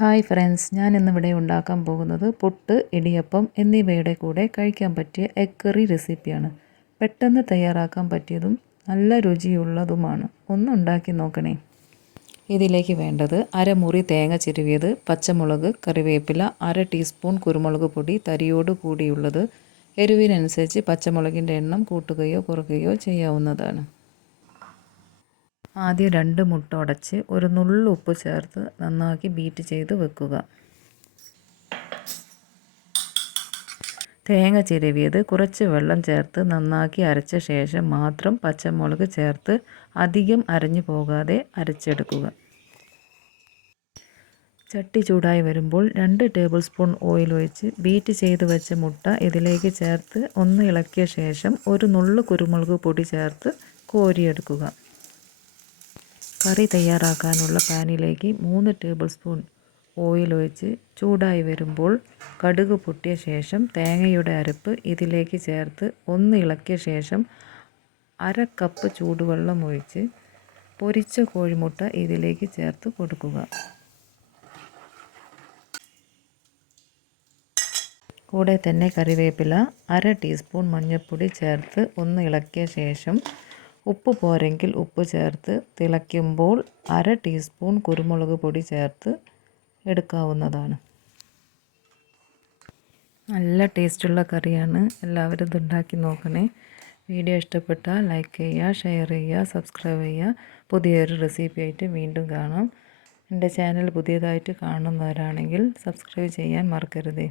Hi friends, ഞാൻ ഇന്നിവിടെ ഉണ്ടാക്കാൻ പോകുന്നത് പുട്ട്, ഇടിയപ്പം എന്നിവയുടെ കൂടെ കഴിക്കാൻ പറ്റിയ എഗ് കറി റെസിപ്പിയാണ്. പെട്ടെന്ന് തയ്യാറാക്കാൻ പറ്റിയതും നല്ല രുചിയുള്ളതുമാണ്. ഒന്ന് ഉണ്ടാക്കി നോക്കണേ. ഇതിലേക്ക് വേണ്ടത് അരമുറി തേങ്ങ ചിരവിയത്, പച്ചമുളക്, കറിവേപ്പില, 1/2 ടീസ്പൂൺ കുരുമുളക് പൊടി തരിയോട് കൂടിയുള്ളത്. എരിവിനനുസരിച്ച് പച്ചമുളകിൻ്റെ എണ്ണം കൂട്ടുകയോ കുറയ്ക്കുകയോ ചെയ്യാവുന്നതാണ്. ആദ്യം 2 മുട്ട ഉടച്ച് ഒരു നുള്ളു ഉപ്പ് ചേർത്ത് നന്നാക്കി ബീറ്റ് ചെയ്ത് വെക്കുക. തേങ്ങ ചിരവിയത് കുറച്ച് വെള്ളം ചേർത്ത് നന്നാക്കി അരച്ച ശേഷം മാത്രം പച്ചമുളക് ചേർത്ത് അധികം അരഞ്ഞു പോകാതെ അരച്ചെടുക്കുക. ചട്ടി ചൂടായി വരുമ്പോൾ 2 ടേബിൾ സ്പൂൺ ഓയിൽ ഒഴിച്ച് ബീറ്റ് ചെയ്ത് വെച്ച മുട്ട ഇതിലേക്ക് ചേർത്ത് ഒന്ന് ഇളക്കിയ ശേഷം ഒരു നുള്ളു കുരുമുളക് പൊടി ചേർത്ത് കോരിയെടുക്കുക. കറി തയ്യാറാക്കാനുള്ള പാനിലേക്ക് 3 ടേബിൾ സ്പൂൺ ഓയിൽ ഒഴിച്ച് ചൂടായി വരുമ്പോൾ കടുക് പൊട്ടിയ ശേഷം തേങ്ങയുടെ അരപ്പ് ഇതിലേക്ക് ചേർത്ത് ഒന്ന് ഇളക്കിയ ശേഷം 1/2 കപ്പ് ചൂടുവെള്ളം ഒഴിച്ച് പൊരിച്ച കോഴിമുട്ട ഇതിലേക്ക് ചേർത്ത് കൊടുക്കുക. കൂടെ തന്നെ കറിവേപ്പില, 1/2 ടീസ്പൂൺ മഞ്ഞൾപ്പൊടി ചേർത്ത് ഒന്ന് ഇളക്കിയ ശേഷം ഉപ്പ് പോരെങ്കിൽ ഉപ്പ് ചേർത്ത് തിളയ്ക്കുമ്പോൾ 1/2 ടീസ്പൂൺ കുരുമുളക് പൊടി ചേർത്ത് എടുക്കാവുന്നതാണ്. നല്ല ടേസ്റ്റുള്ള കറിയാണ്. എല്ലാവരും ഇത് ഉണ്ടാക്കി നോക്കണേ. വീഡിയോ ഇഷ്ടപ്പെട്ടാൽ ലൈക്ക് ചെയ്യുക, ഷെയർ ചെയ്യുക, സബ്സ്ക്രൈബ് ചെയ്യുക. പുതിയൊരു റെസിപ്പി ആയിട്ട് വീണ്ടും കാണാം. എൻ്റെ ചാനൽ പുതിയതായിട്ട് കാണുന്നവരാണെങ്കിൽ സബ്സ്ക്രൈബ് ചെയ്യാൻ മറക്കരുതേ.